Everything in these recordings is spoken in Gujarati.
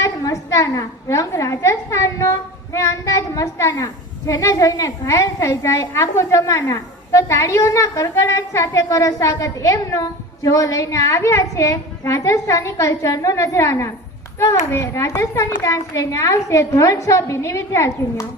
અંદાજ મસ્તાના, રંગ રાજસ્થાનનો ને અંદાજ મસ્તાના, જેને જોઈને ઘાયલ થઈ જાય આખો જમાના. તો તાળીઓના કડકડાટ સાથે કરો સ્વાગત એમનો, જેઓ લઈને આવ્યા છે રાજસ્થાની કલ્ચરનો નજરાના. તો હવે રાજસ્થાની ડાન્સ લઈને આવશે ધોરણ 6 બીની વિદ્યાર્થીનીઓ.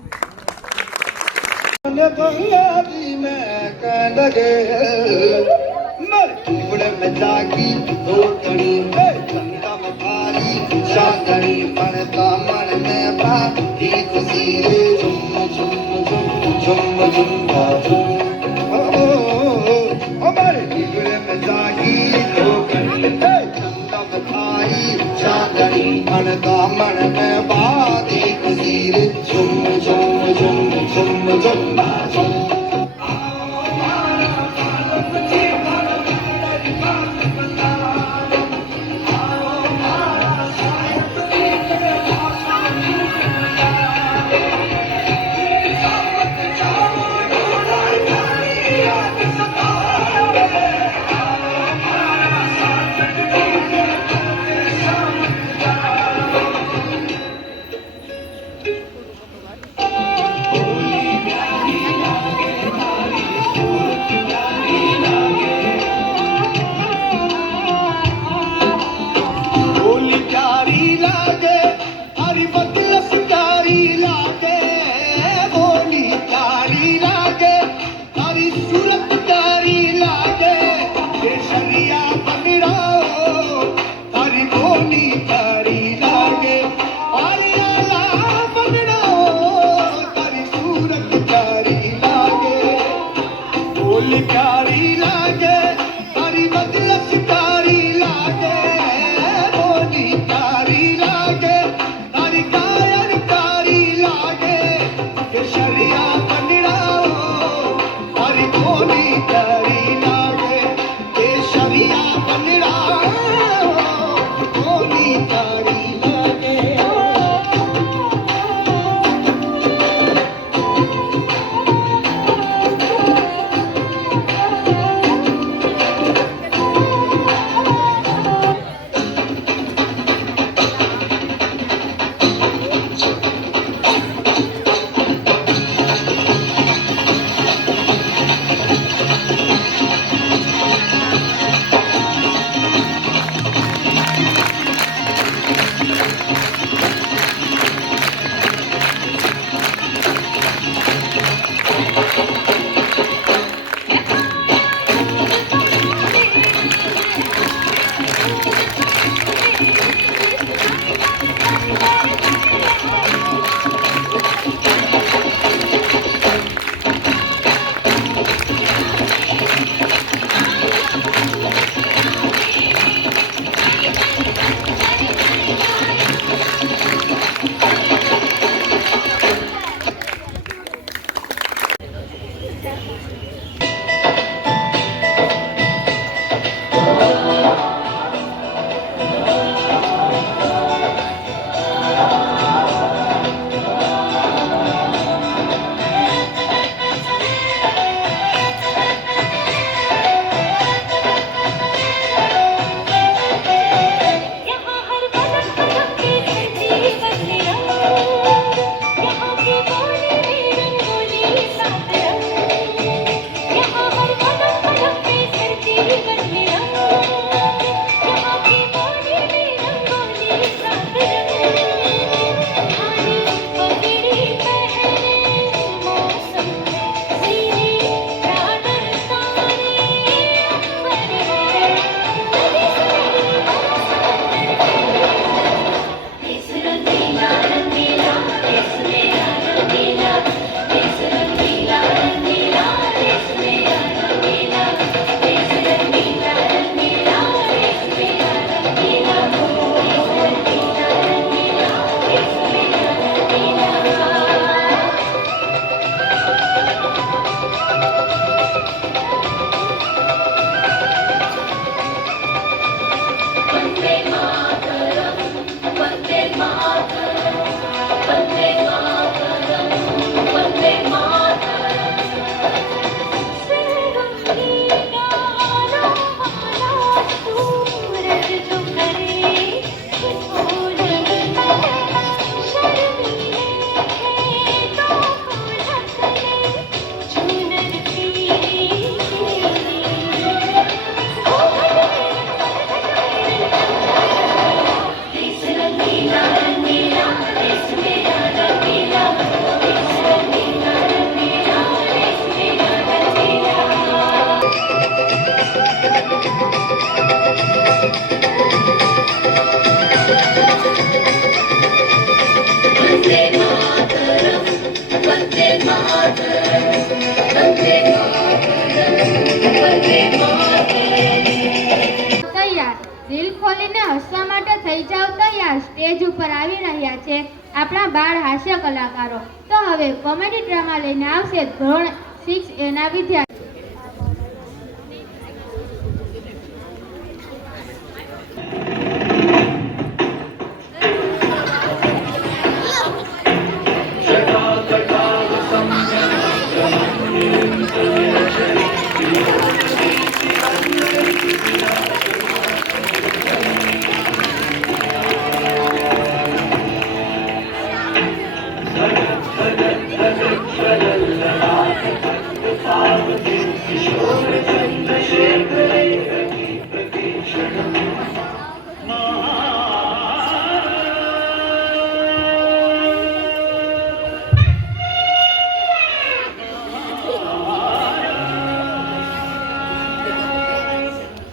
બોલીને હસવા માટે થઈ જાવ તૈયાર. સ્ટેજ ઉપર આવી રહ્યા છે આપણા બાળ હાસ્ય કલાકારો. તો હવે કોમેડી ડ્રામા લઈને આવશે ધોરણ 6A ના વિદ્યાર્થી.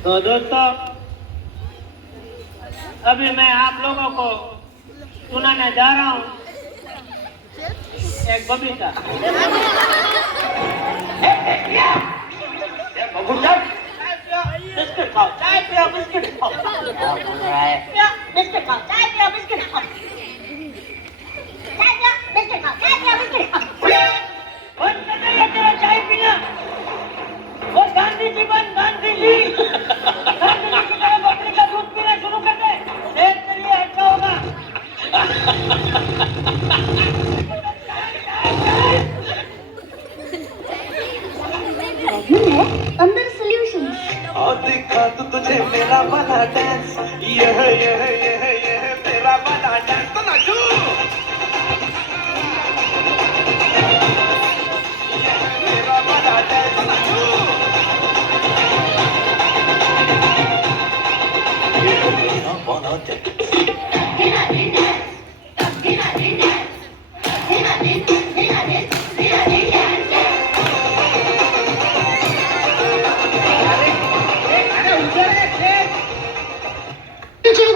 तो दोस्तों अभी मैं आप लोगों को सुनाने जा रहा हूँ एक बबीता। बिस्किट खाओ, चाय पियो, बिस्किट खाओ, बिस्किट खाओ, चाय पियो, बिस्किट खाओ, चाय पियो, बिस्किट खाओ, चाय पियो, बिस्किट खाओ। बंद कर दे ये तेरा चाय पीना। वो गांधी जी बन, गांधी जी गांधी जी की तरह बकरी का दूध पीना शुरू कर दे, सेहत के लिए अच्छा होगा। अंदर सॉल्यूशन और दिखा तो तुझे मेरा वाला डांस, ये मेरा वाला डांस तो नाचो। मेरा वाला डांस तो नाचो। ये वाला डांस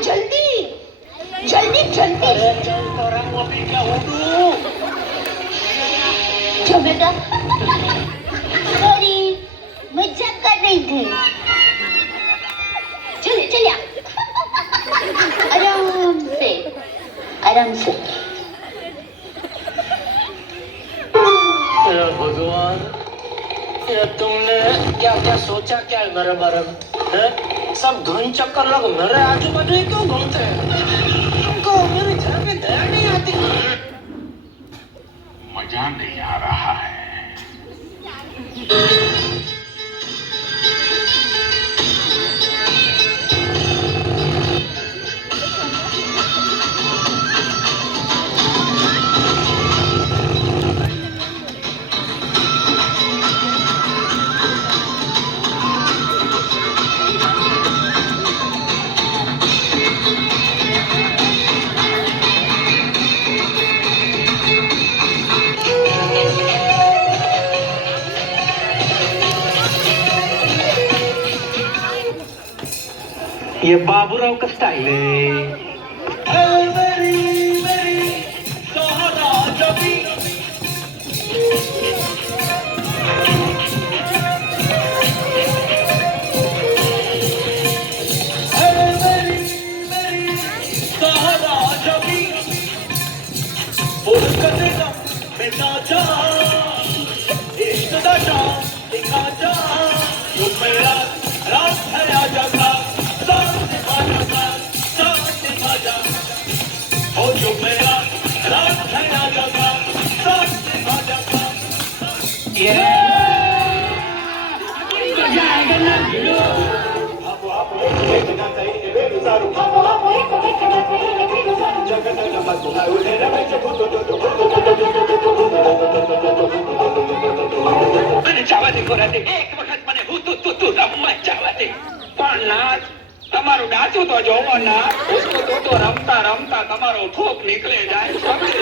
जल्दी जल्दी जल्दी orang ngopi ke wudu. जो बेटा सॉरी मजाक कर रही थी चलिए चलिए आराम से आराम से भगवान ये तुमने क्या क्या सोचा क्या मेरे बारे में हैं? सब धुन चक्कर लोग मेरे आजू बाजू ही क्यों घूमते हैं? तुमको मेरे घर पे दया नहीं आती? मजा नहीं आ रहा है। ये बाबूराव का स्टाइल તમારું ડાચું તો જોવો ના તો રમતા રમતા તમારો ઠોક નીકળે જાય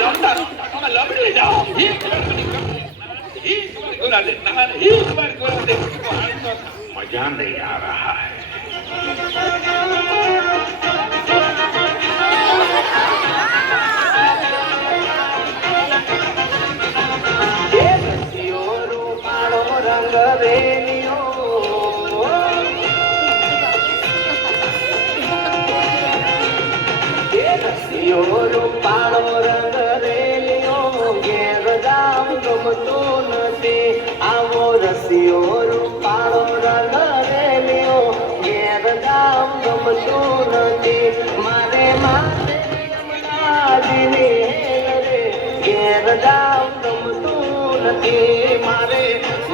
રમતા રમતા તમે લબડી જાઓ मजा नहीं आ रहा है। રસિયો રૂપાળો રંગ રેલિયો ઘેર જામ ગમતું નથી આવો રસિયો રૂપાળો રંગ રેલિયો ઘેર જામ ગમતું નથી મારે માથે યમુનાજીની હેલ રે ઘેર જામ ગમતું નથી મારે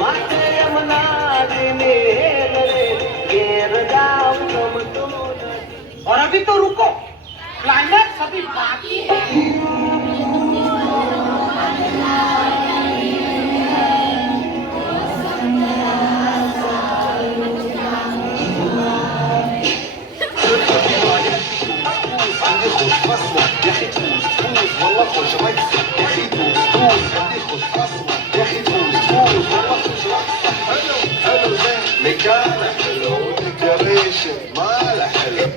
માથે યમુનાજીની હેલ રે ઘેર જામ ગમતું નથી और अभी तो रुको, क्लाइमैक्स अभी बाकी है। مكانة حلو ديكوريشن ماله حلو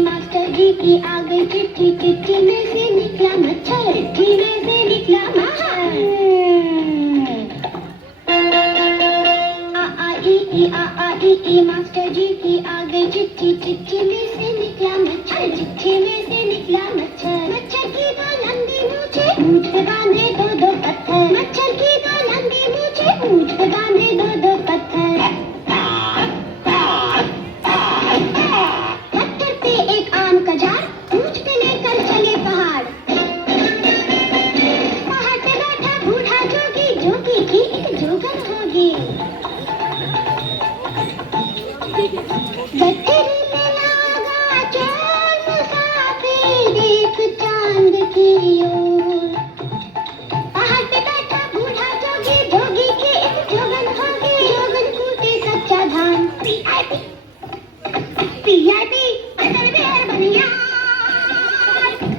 मास्टर जी की आ गई चिट्ठी चिट्ठी में से निकला मच्छर चिट्ठी में से निकला मच्छर आ ई मास्टर जी की आ गई चिट्ठी चिट्ठी में से निकला मच्छर चिट्ठी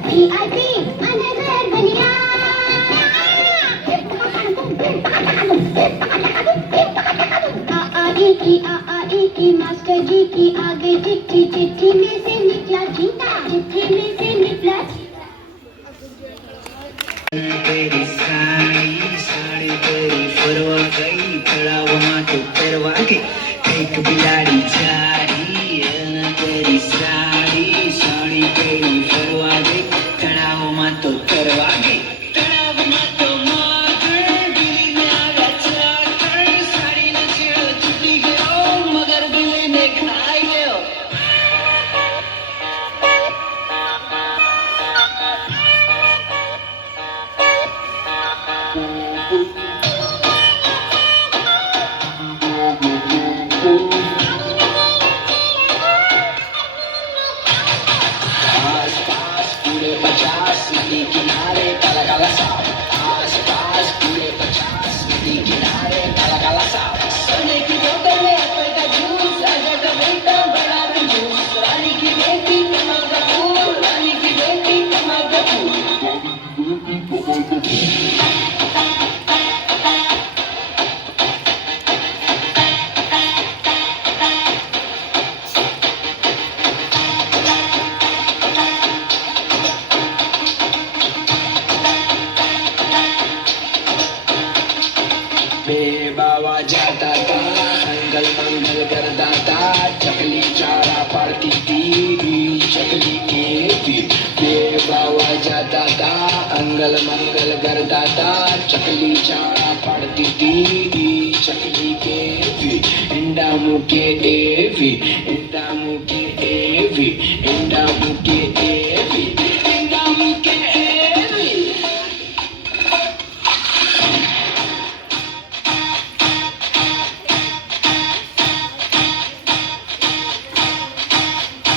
VIP another baniya आ मास्टर जी की आगे चिट्ठी चिट्ठी में से निकला चीता चिट्ठी में से निकला तेरी साड़ी साड़ी तेरी फरवा गई तળાવમાં તો તરવા ગઈ એક બિલાડી જાડી અને તેરી સાડી સાડી તેરી ફરવા ગઈ તળાવમાં તો તરવા ગઈ તળાવમાં તો માગણ બિલીને આવ્યા ચાકણ સાડીનો છેડો છૂટી ગયો મગર બિલીને ખાઈ ગયો आस-पास पूरे 50 नदी किनारे काला काला सांप आस-पास पूरे 50 नदी किनारे काला काला सांप सोने की बोतल में एप्पल का जूस राजा का बेटा बड़ा कंजूस रानी की बेटी कमल का फूल रानी की बेटी कमल का फूल बे बाबा जाता था अंगल मंगल करता था चकली चारा पड़ती थी चकली के भी बे बाबा जाता था अंगल मंगल करता था चकली चारा पड़ती थी चकली के भी इंडा मुके एवी इंडा मुके एवी इंडा मुके एवी इंडा मुके एवी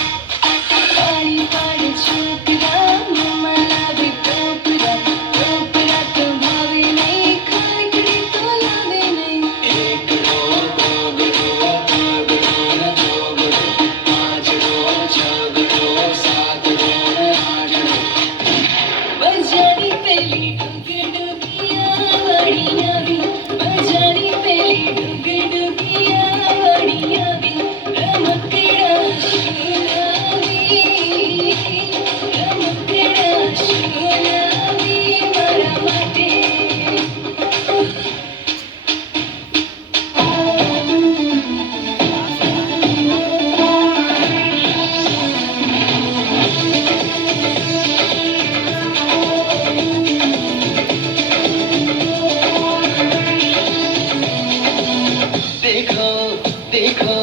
पानी पानी छोकरा मम्मा लावे टोकरा टोकरा तो भावे नहीं खाकड़ी तो लावे नहीं एकड़ो दोगड़ो दोगड़ो जोगड़ो पांचड़ो छगड़ो सातड़ो आठड़ो बजारी पेली डुगे डुगिया वड़िया भी बजारी पेली डुगे डुगिया वड़िया भी रमकड़ा शुनावी मारा माटे देखो देखो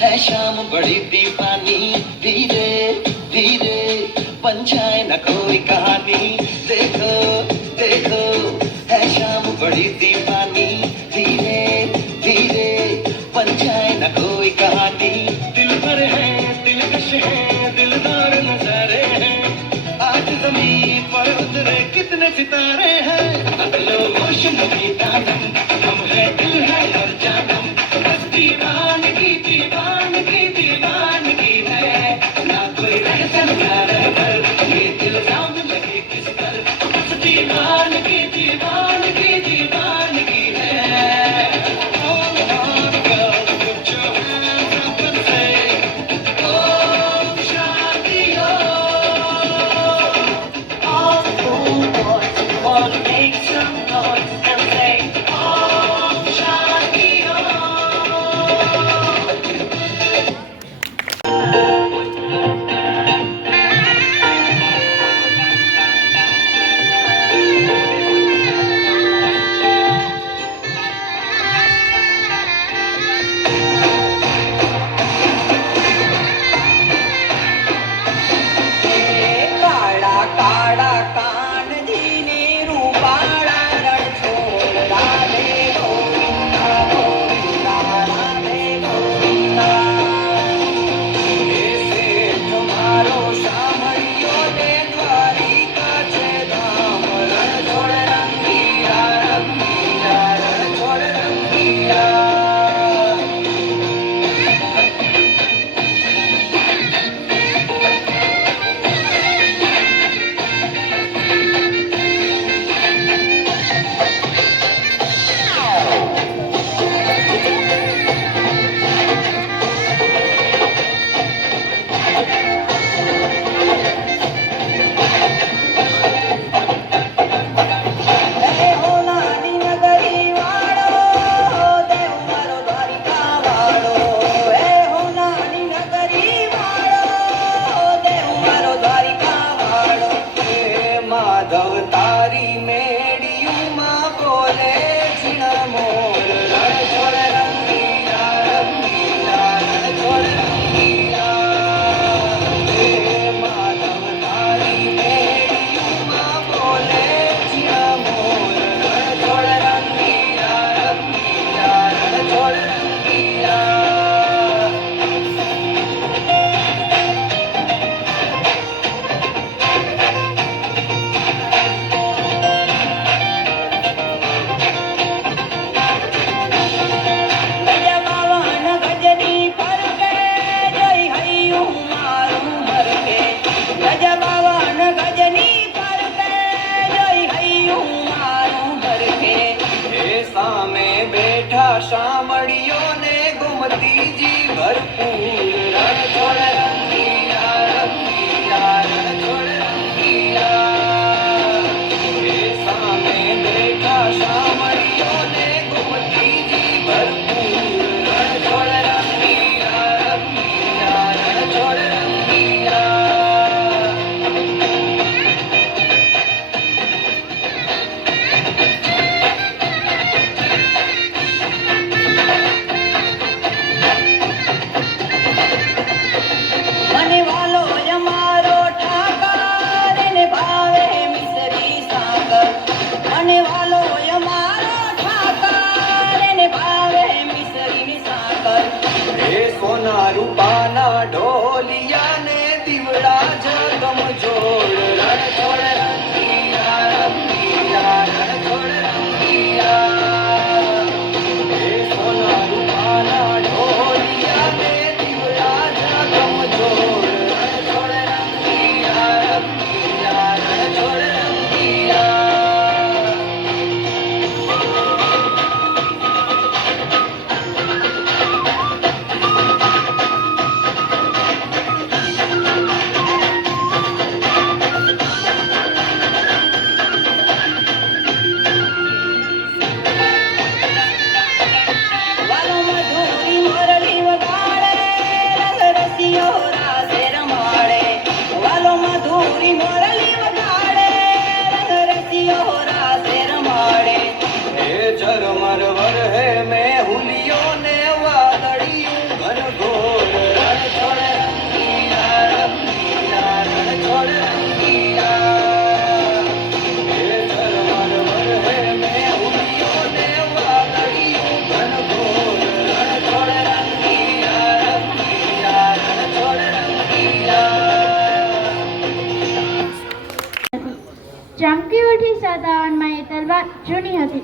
है शाम बड़ी दीवानी धीरे धीरे बन जाए न कोई कहानी देखो देखो है शाम बड़ी दीवानी धीरे धीरे बन जाए न कोई कहानी दिल भर है दिलकश है दिलदार नजारे हैं आज जमीन पर उतरे कितने सितारे हैं अगलो रोशन की दानम हम है दिल है हर जानम बस दीवानगी दीवानगी दीवानगी है ना कोई रहसन ना रहकर ये दिल जाम लगे किस पर बस दीवानगी दीवानगी दीवानगी है All our girls, put your hands up and say, "Om Shanti Om." All the cool boys wanna make some noise and say, "Om Shanti Om." કાળા કાળા કાનજીને રૂપાળા રણછોડ રાધે ગોવિંદા ગોવિંદા રાધે ગોવિંદા હે શેઠ મારો સાંભળ્યો ને દ્વારિકા છે ધામ રણછોડ રંગીલા રંગીલા રણછોડ રંગીલા जी भरपूर रण छोड़ रंगीला रण छोड़ रंगीला ये सामने देखा सामरियों ने घूमती जी भरपूर रण छोड़ रंगीला रण छोड़ रंगीला મને વાલો અમારો ઠાકર ને ભાવે મિસરી સાકર મને વાલો અમારો ઠાકર ને ભાવે મિસરી સાકર રે સોના રૂપાના ઢોલિયા ને દીવડા જગમ જોડ રણ છોડ રંગીલા રણ છોડ રંગીલા રે સોના રૂપાના ઢોલિયા ને દીવડા જગમ જોડ રણ છોડ રંગીલા રણ છોડ રંગીલા વાલો મધુરી મોરલી વગાડે રંગ રસિયો રાસે રમાડે વાલો મધુરી મોરલી વગાડે રંગ રસિયો રાસે રમાડે હે ચરમર વર હે મેં હુલિયો ને વાદળિયું ઘન ઘોર રણ છોડ રંગીલા રણ છોડ રંગીલા હે ચરમર વર હે મેં હુલિયો ને વાદળિયું ઘન ઘોર રણ છોડ રંગીલા રણ છોડ રંગીલા ચમકી ઉઠી 57માં એ તલવાર જૂની હતી,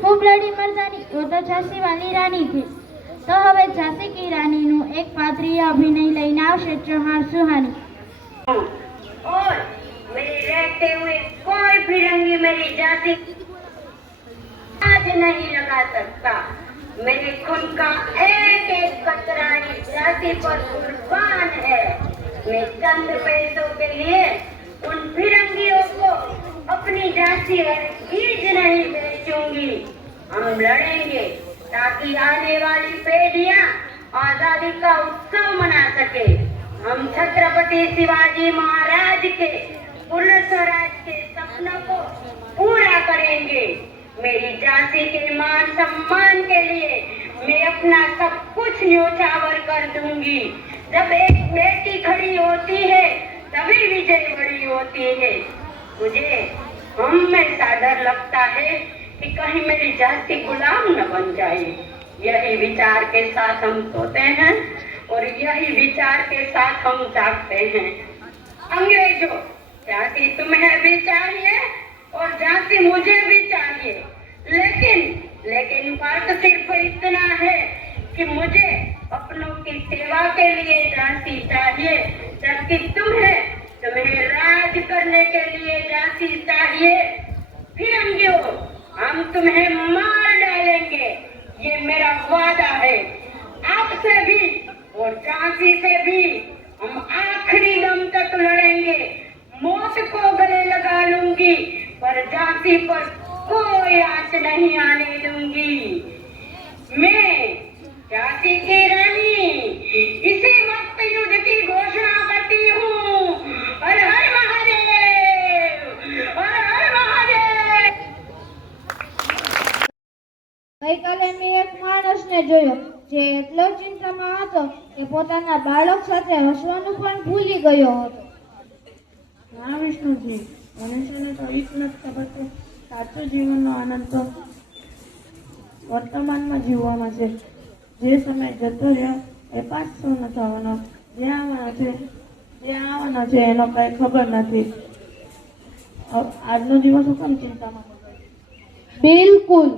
ખૂબ લડી મરદાની, તો ઝાંસી વાલી રાની થી. તો હવે ઝાંસી કી રાનીનું એક પાત્રીય અભિનય લઈને આવશે ચૌહાણ સુહાની. और मेरे रहते हुए कोई फिरंगी मेरी जाति आज नहीं लगा सकता। मेरे खून का एक एक कतरा इस जाति पर कुर्बान है। मैं चंद पैसों के लिए उन फिरंगियों को अपनी जाति चीज नहीं बेचूंगी। हम लड़ेंगे ताकि आने वाली पीढ़ियां आजादी का उत्सव मना सके। हम छत्रपति शिवाजी महाराज के पूर्ण स्वराज के सपनों को पूरा करेंगे। मेरी जाति के मान सम्मान के लिए मैं अपना सब कुछ न्योछावर कर दूंगी। जब एक बेटी खड़ी होती है तभी विजय बड़ी होती है। मुझे हमेशा डर लगता है कि कहीं मेरी जाति गुलाम न बन जाए। यही विचार के साथ हम सोते हैं और यही विचार के साथ हम जागते हैं। अंग्रेजों, जाति तुम्हें भी चाहिए और जाति मुझे भी चाहिए, लेकिन फर्क सिर्फ इतना है कि मुझे अपनों की सेवा के लिए जाति चाहिए, जबकि तुम्हें राज करने के लिए जाति चाहिए। फिरंगियों, हम तुम्हें मार डालेंगे, ये मेरा वादा है। आपसे भी और झांसी से भी हम आखिरी दम तक लड़ेंगे। मौत को गले लगा लूंगी, पर झांसी पर कोई आंच नहीं आने दूंगी। मैं झांसी की रानी इसी वक्त युद्ध की घोषणा करती हूँ। हर हर महादेव, हर हर महादेव। ગઈકાલે મેં એક માણસને જોયો જે એટલો ચિંતામાં હતો કે પોતાના બાળક સાથે હસવાનું પણ ભૂલી ગયો હતો. હા વિષ્ણુજી, મનુષ્યને તો એ જ નથી ખબર કે સાચો જીવનનો આનંદ તો વર્તમાનમાં જીવવામાં છે. જે સમય જતો રહ્યો એ પાછો ન થવાનો. જે આવવાનો છે એનો કઈ ખબર નથી. આજનો દિવસ હું કેમ ચિંતામાં? બિલકુલ.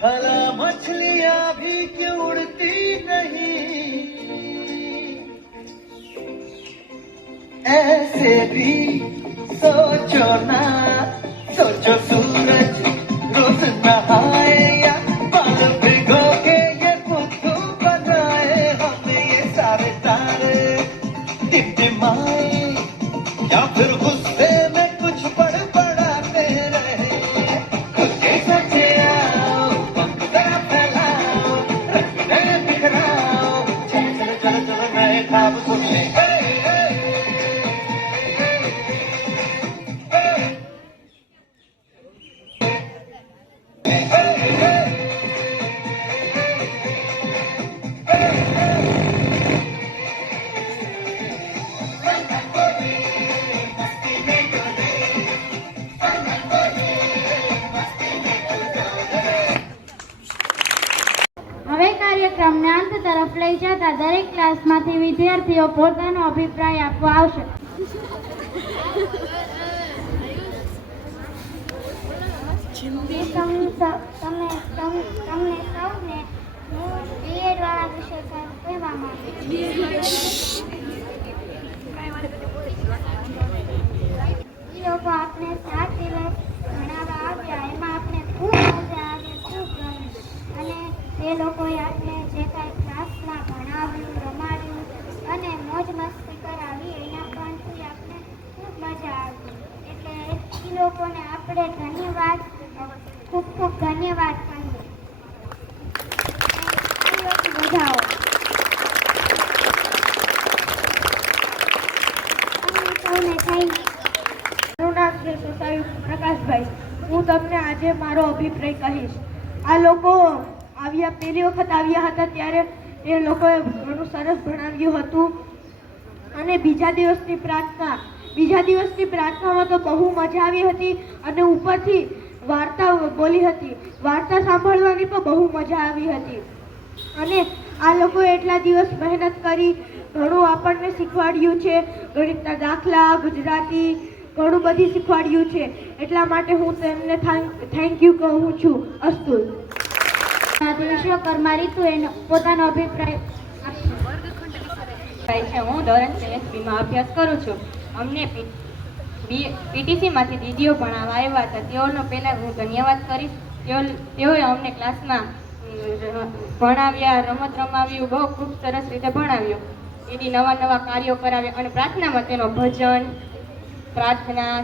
भला मछलियां भी क्यों उड़ती नहीं, ना सोचो सूरज रोज नहाए या बाल भिगो के ये बुद्धू बनाए हमने ये सारे तारे टिमटिमाए या फिर गुस्से में कुछ बड़बड़ाते रहे खुद के सचे आओ पंख जरा फैलाओ रंग बिखराओ चलो चलो चलो चलो नए ख्वाब सुनने હવે કાર્યક્રમને અંત તરફ લઈ જતા દરેક ક્લાસમાંથી વિદ્યાર્થીઓ પોતાનો અભિપ્રાય આપવા આવશે. તમને સૌને હું બીએડ વાળા વિશે કંઈક કહેવા માંગુ છું. એ લોકો આપણે 7 દિવસ ભણાવવા આવ્યા, એમાં આપણે ખૂબ મજા આવી, ખૂબ ગમી. અને તે લોકોએ આપણે જે કાંઈ ક્લાસમાં ભણાવ્યું, રમાડ્યું અને મોજ મસ્તી કરાવી એના પણથી આપણે ખૂબ મજા આવી. એટલે એ લોકોને આપણે ધન્યવાદ, ખૂબ ખૂબ ધન્યવાદ કહીએ. વધાવો. સૌને થેન્ક યુ. મારું નામ છે સોસાયું પ્રકાશભાઈ. હું તમને આજે મારો અભિપ્રાય કહીશ. આ લોકો આવ્યા, પહેલી વખત આવ્યા હતા ત્યારે એ લોકોએ ઘણું સરસ ભણાવ્યું હતું. અને બીજા દિવસની પ્રાર્થનામાં તો બહુ મજા આવી હતી અને ઉપરથી વાર્તા બોલી હતી. વાર્તા સાંભળવાની પણ બહુ મજા આવી હતી. અને આ લોકોએ એટલા દિવસ મહેનત કરી ઘણું આપણને શીખવાડ્યું છે. ગણિતના દાખલા, ગુજરાતી, ઘણું બધી શીખવાડ્યું છે. એટલા માટે હું તેમને થેન્ક યુ કહું છું. અસ્તુ. વિશ્વકર્મા રીતુ એનો પોતાનો અભિપ્રાય આપશે. હું ધોરણ 3માં અભ્યાસ કરું છું. અમને પીટીસીમાંથી દીદીઓ ભણાવવા આવ્યા હતા. તેઓનો પહેલાં હું ધન્યવાદ કરીશ. તેઓએ અમને ક્લાસમાં ભણાવ્યા, રમત રમાવ્યું, બહુ ખૂબ સરસ રીતે ભણાવ્યું. દીદી નવા નવા કાર્યો કરાવ્યા અને પ્રાર્થનામાં તેનો ભજન, પ્રાર્થના,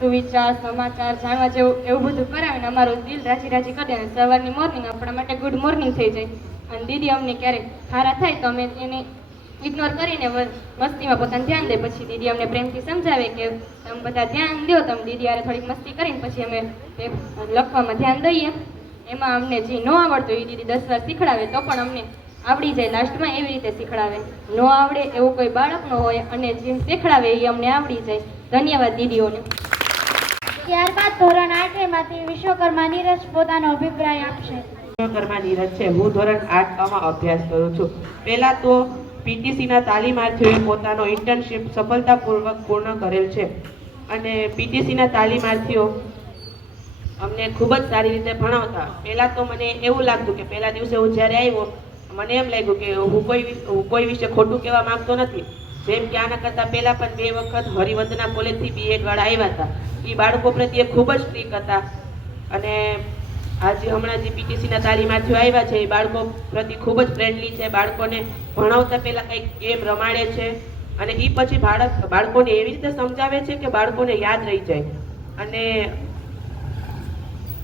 સુવિચાર, સમાચાર જાણવા જેવું એવું બધું કરાવીને અમારું દિલ રાજી રાજી કરી દે. અને સવારની મોર્નિંગ આપણા માટે ગુડ મોર્નિંગ થઈ જાય. અને દીદી અમને ક્યારેક ખારા થાય તો અમે એને ઇગ્નોર કરીને મસ્તીમાં પોતાનું ધ્યાન દે. પછી દીદી અમને પ્રેમથી સમજાવે કે તમે બધા ધ્યાન દો. તમે દીદી યારે થોડીક મસ્તી કરીને પછી અમે લખવામાં ધ્યાન દઈએ. એમાં અમને જે ન આવડતું એ દીદી 10 વાર શીખડાવે તો પણ અમને આવડી જાય. લાસ્ટમાં એવી રીતે શીખડાવે. ન આવડે એવું કોઈ બાળક ન હોય અને જે શીખડાવે એ અમને આવડી જાય. ધન્યવાદ દીદીઓને. ત્યારબાદ ધોરણ 8 માંથી વિશ્વકર્મા નીરજ પોતાનો અભિપ્રાય આપશે. વિશ્વકર્મા નીરજ છે. હું ધોરણ 8માં અભ્યાસ કરું છું. પહેલા તો પીટીસીના તાલીમાર્થીઓએ પોતાનો ઇન્ટર્નશીપ સફળતાપૂર્વક પૂર્ણ કરેલ છે. અને પીટીસીના તાલીમાર્થીઓ અમને ખૂબ જ સારી રીતે ભણાવતા. પહેલાં તો મને એવું લાગતું કે પહેલા દિવસે હું જ્યારે આવ્યો મને એમ લાગ્યું કે હું કોઈ વિશે ખોટું કહેવા માંગતો નથી. જેમ કે આના કરતાં પહેલાં પણ 2 વખત હરિવંદના કોલેજથી બીએડ વાળા આવ્યા હતા. એ બાળકો પ્રત્યે ખૂબ જ સ્ટ્રીક હતા. અને આજે હમણાં જે પીટીસીના તાલીમાર્થીઓ આવ્યા છે એ બાળકો પ્રત્યે ખૂબ જ ફ્રેન્ડલી છે. બાળકોને ભણાવતા પહેલાં કંઈક ગેમ રમાડે છે અને એ પછી બાળકોને એવી રીતે સમજાવે છે કે બાળકોને યાદ રહી જાય. અને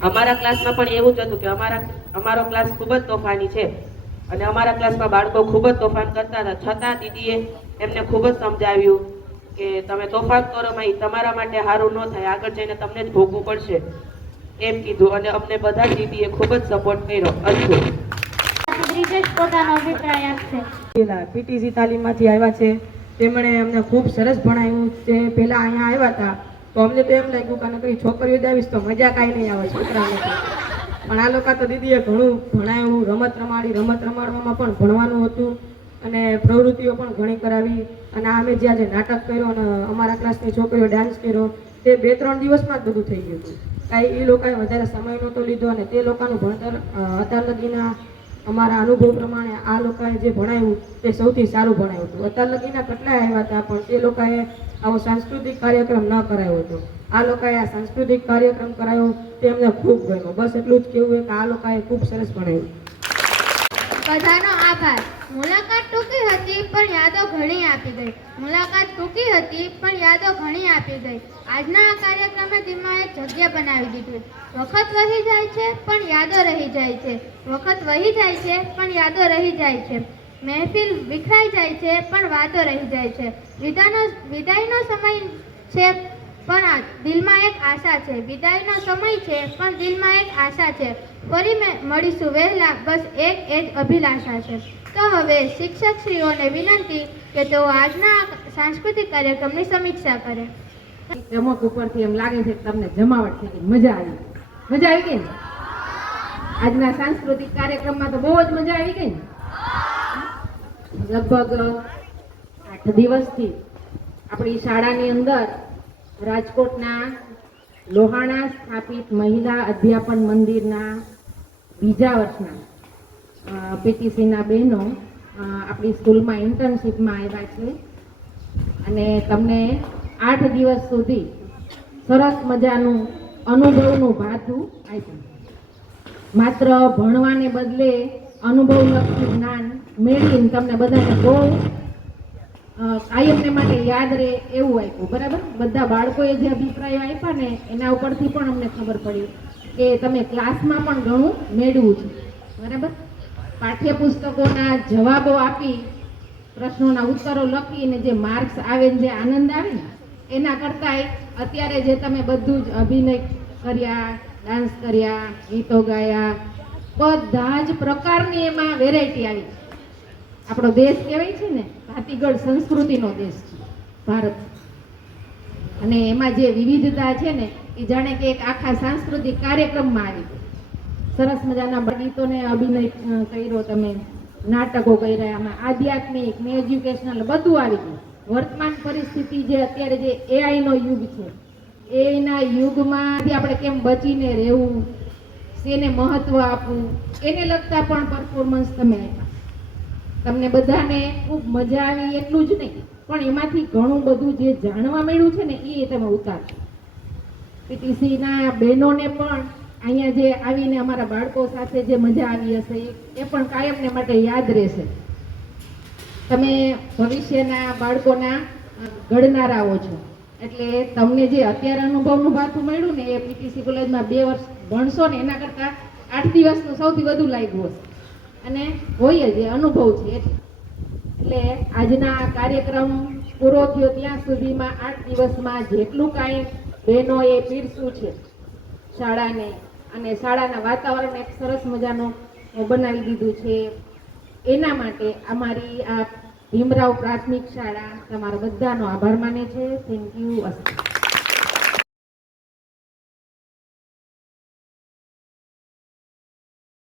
અમારા ક્લાસમાં પણ એવું જ હતું કે અમારો ક્લાસ ખૂબ જ તોફાની છે અને અમારા ક્લાસમાં બાળકો ખૂબ જ તોફાન કરતા હતા. છતાં દીદીએ એમને ખૂબ જ સમજાવ્યું કે તમે તોફાન કરો માં તમારા માટે સારું ન થાય, આગળ જઈને તમને જ ભોગવું પડશે એમ કીધું. અને અમને બધા જ દીદીએ ખૂબ જ સપોર્ટ કર્યો. અસ્તુ. બ્રિજેશ પોતાનો અભિપ્રાય આપશે. પીટીસી તાલીમમાંથી આવ્યા છે. તેમણે અમને ખૂબ સરસ ભણાવ્યું છે. પહેલાં અહીંયા આવ્યા હતા તો અમને તો એમ લાગ્યું કે નકરી છોકરીઓ જ આવીશ તો મજા કાંઈ નહીં આવે છોકરાને. પણ આ લોકો તો દીદીએ ઘણું ભણાવ્યું, રમત રમાડવામાં પણ ભણવાનું હતું અને પ્રવૃત્તિઓ પણ ઘણી કરાવી. અને અમે જ્યાં જે નાટક કર્યો અને અમારા ક્લાસની છોકરીઓ ડાન્સ કર્યો તે 2-3 દિવસમાં જ બધું થઈ ગયું હતું. કાંઈ એ લોકોએ વધારે સમય નહોતો લીધો અને તે લોકોનું ભણતર અત્યાર લગીના અમારા અનુભવ પ્રમાણે આ લોકોએ જે ભણાવ્યું તે સૌથી સારું ભણાવ્યું હતું. અત્યાર લગીના કેટલાય આવ્યા હતા પણ તે લોકોએ આવો સાંસ્કૃતિક કાર્યક્રમ ન કરાવ્યો હતો. આ લોકોએ આ સાંસ્કૃતિક કાર્યક્રમ કરાયો તે અમને ખૂબ ગમ્યો. બસ એટલું જ કહેવું છે કે આ લોકોએ ખૂબ સરસ ભણાવ્યું. બધાનો આભાર. મુલાકાત ટૂંકી હતી પણ યાદો ઘણી આપી ગઈ. મુલાકાત ટૂંકી હતી પણ યાદો ઘણી આપી ગઈ. આજના આ કાર્યક્રમે દિલમાં એક જગ્યા બનાવી દીધી. વખત વહી જાય છે પણ યાદો રહી જાય છે. વખત વહી જાય છે પણ યાદો રહી જાય છે. મહેફિલ વિખરાઈ જાય છે પણ વાતો રહી જાય છે. વિદાયનો સમય છે પણ દિલમાં એક આશા છે. વિદાયનો સમય છે પણ દિલમાં એક આશા છે. ફરી મળીશું વહેલા, બસ એક એ જ અભિલાષા છે. તો હવે શિક્ષકશ્રીઓને વિનંતી કે તેઓ આજના સાંસ્કૃતિક કાર્યક્રમની સમીક્ષા કરે. રમક ઉપરથી એમ લાગે છે કે તમને જમાવટ થઈ ગઈ, મજા આવી. મજા આવી ગઈ ને? આજના સાંસ્કૃતિક કાર્યક્રમમાં તો બહુ જ મજા આવી ગઈ ને. લગભગ 8 દિવસથી આપણી શાળાની અંદર રાજકોટના લોહાણા સ્થાપિત મહિલા અધ્યાપન મંદિરના બીજા વર્ષના પીટીસીના બહેનો આપણી સ્કૂલમાં ઇન્ટર્નશીપમાં આવ્યા છે અને તમને 8 દિવસ સુધી સરસ મજાનું અનુભવનું ભાથું આપ્યું. માત્ર ભણવાને બદલે અનુભવલક્ષી જ્ઞાન મેળવીને તમને બધાને બહુ કાયમને માટે યાદ રહે એવું આપ્યું. બરાબર? બધા બાળકોએ જે અભિપ્રાયો આપ્યા ને એના ઉપરથી પણ અમને ખબર પડી કે તમે ક્લાસમાં પણ ઘણું મેળવ્યું છે. બરાબર? પાઠ્યપુસ્તકોના જવાબો આપી, પ્રશ્નોના ઉત્તરો લખીને જે માર્ક્સ આવે ને જે આનંદ આવે ને એના કરતાંય અત્યારે જે તમે બધું જ અભિનય કર્યા, ડાન્સ કર્યા, ગીતો ગાયા, બધા જ પ્રકારની એમાં વેરાયટી આવી. આપણો દેશ કહેવાય છે ને ભાતીગળ સંસ્કૃતિનો દેશ છે ભારત, અને એમાં જે વિવિધતા છે ને એ જાણે કે એક આખા સાંસ્કૃતિક કાર્યક્રમમાં આવી. સરસ મજાના ગીતોને અભિનય કર્યો, તમે નાટકો કર્યા, આમાં આધ્યાત્મિક ને એજ્યુકેશનલ બધું આવી ગયું. વર્તમાન પરિસ્થિતિ જે અત્યારે જે AI નો યુગ છે, એના યુગમાં આપણે કેમ બચીને રહેવું, શેને મહત્વ આપવું, એને લગતા પણ પરફોર્મન્સ તમે આપ્યા. તમને બધાને ખૂબ મજા આવી એટલું જ નહીં, પણ એમાંથી ઘણું બધું જે જાણવા મળ્યું છે ને એ તમે ઉતારશો. પીટીસીના બહેનોને પણ અહીંયા જે આવીને અમારા બાળકો સાથે જે મજા આવી હશે એ પણ કાયમને માટે યાદ રહેશે. તમે ભવિષ્યના બાળકોના ઘડનારાઓ છો, એટલે તમને જે અત્યારે અનુભવનું ભાથું મળ્યું ને એ પીટીસી કોલેજમાં 2 વર્ષ ભણશો ને એના કરતાં 8 દિવસનું સૌથી વધુ લાગ્યું હશે. અને હોય જ એ અનુભવ છે. એટલે આજના કાર્યક્રમ પૂરો થયો ત્યાં સુધીમાં 8 દિવસમાં જેટલું કાંઈ બહેનોએ પીરસ્યું છે શાળાને, અને શાળાના વાતાવરણ એક સરસ મજાનું બનાવી દીધું છે, એના માટે અમારી આ ભીમરાવ પ્રાથમિક શાળા તમારા બધાનો આભાર માને છે. Thank you.